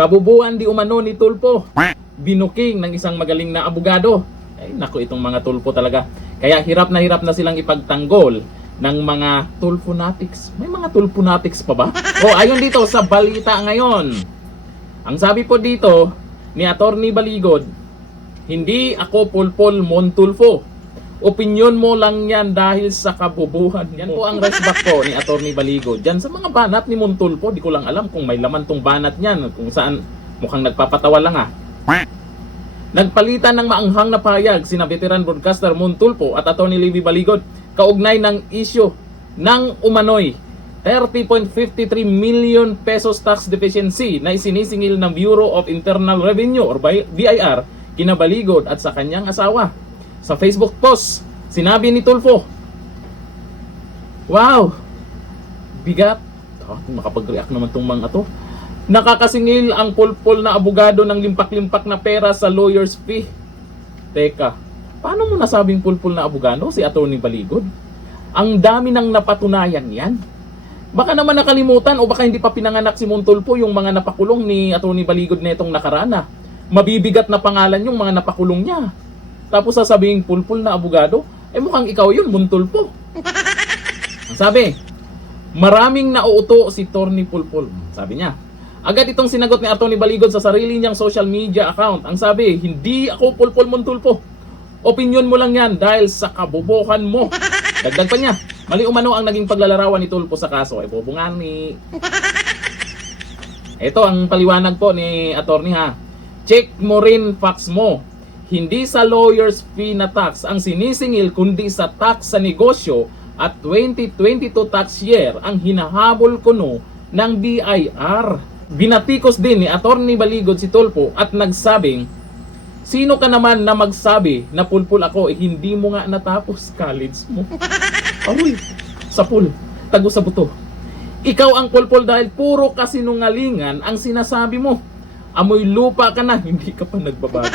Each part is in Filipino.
Kabubuan di umano ni Tulfo. Binuking ng isang magaling na abogado. Ay naku, itong mga Tulfo talaga. Kaya hirap na silang ipagtanggol ng mga Tulfonatics. May mga Tulfonatics pa ba? O ayon dito sa balita ngayon. Ang sabi po dito ni Attorney Baligod, hindi ako Pulpol Montulfo. Opinyon mo lang yan dahil sa kabubuhan. Yan po ang resback po ni Attorney Baligod. Diyan sa mga banat ni Montulfo, di ko lang alam kung may laman tong banat niyan, kung saan mukhang nagpapatawa lang Nagpalitan ng maanghang na payag sina veteran broadcaster Montulfo at Attorney Levi Baligod kaugnay ng isyu ng umano'y 30.53 million pesos tax deficiency na isinisingil ng Bureau of Internal Revenue or BIR kina Baligod at sa kanyang asawa. Sa Facebook post, sinabi ni Tulfo, wow, bigat. Makapag-react naman tong mga to. Nakakasingil ang pulpol na abogado ng limpak-limpak na pera sa lawyer's fee. Teka, paano mo nasabing pulpol na abogado si Attorney Baligod? Ang dami nang napatunayan yan. Baka naman nakalimutan o baka hindi pa pinanganak si Montulfo yung mga napakulong ni Attorney Baligod na itong nakarana. Mabibigat na pangalan yung mga napakulong niya. Tapos sasabihin pulpol na abogado, mukhang ikaw yun, Montulfo. Ang sabi, maraming nauuto si Attorney Pulpol. Sabi niya, agad itong sinagot ni Attorney Baligod sa sarili niyang social media account. Ang sabi, hindi ako Pulpol Montulfo. Opinyon mo lang yan dahil sa kabubuhan mo. Dagdag pa niya, mali umano ang naging paglalarawan ni Tulfo sa kaso. Bubungan ni... Ito ang paliwanag po ni Attorney ha. Check mo rin facts mo. Hindi sa lawyer's fee na tax ang sinisingil kundi sa tax sa negosyo at 2022 tax year ang hinahabol kuno ng BIR. Binatikos din ni Attorney Baligod si Tulfo at nagsabing, sino ka naman na magsabi na pulpul ako hindi mo nga natapos college mo? Aroy, sapul, tago sa buto. Ikaw ang pulpul dahil puro kasinungalingan ang sinasabi mo. Amoy lupa ka na, hindi ka pa nagbabago.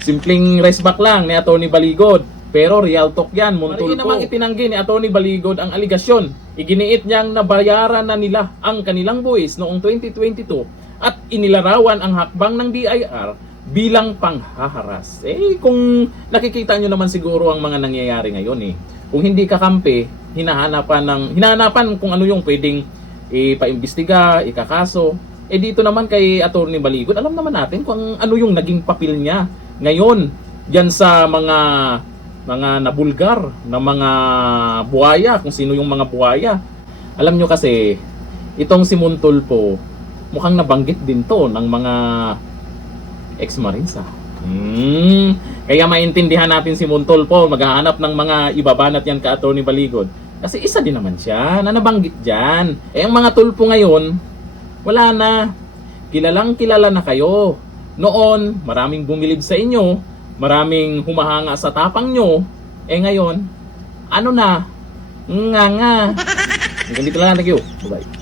Simpleng resback lang ni Attorney Baligod. Pero real talk yan, Montulfo. Marami namang itinanggi ni Attorney Baligod ang aligasyon. Iginiit niyang nabayaran na nila ang kanilang buwis noong 2022 at inilarawan ang hakbang ng BIR bilang panghaharas. Kung nakikita nyo naman siguro ang mga nangyayari ngayon Kung hindi kakampi, hinahanapan kung ano yung pwedeng ipaimbestiga, ikakaso. Dito naman kay Attorney Baligod, alam naman natin kung ano yung naging papel niya ngayon diyan sa mga nabulgar na mga buhaya, kung sino yung mga buhaya. Alam nyo kasi, itong si Montulfo, mukhang nabanggit din to ng mga ex-marines Kaya maintindihan natin si Montulfo, maghahanap ng mga ibabanat yan ka Attorney Baligod. Kasi isa din naman siya na nabanggit dyan. Ang mga Tulfo ngayon, wala na. Kilalang kilala na kayo. Noon, maraming bumilib sa inyo, maraming humahanga sa tapang nyo. Ngayon, ano na? Nga. Ganito lang, thank you. Bye-bye.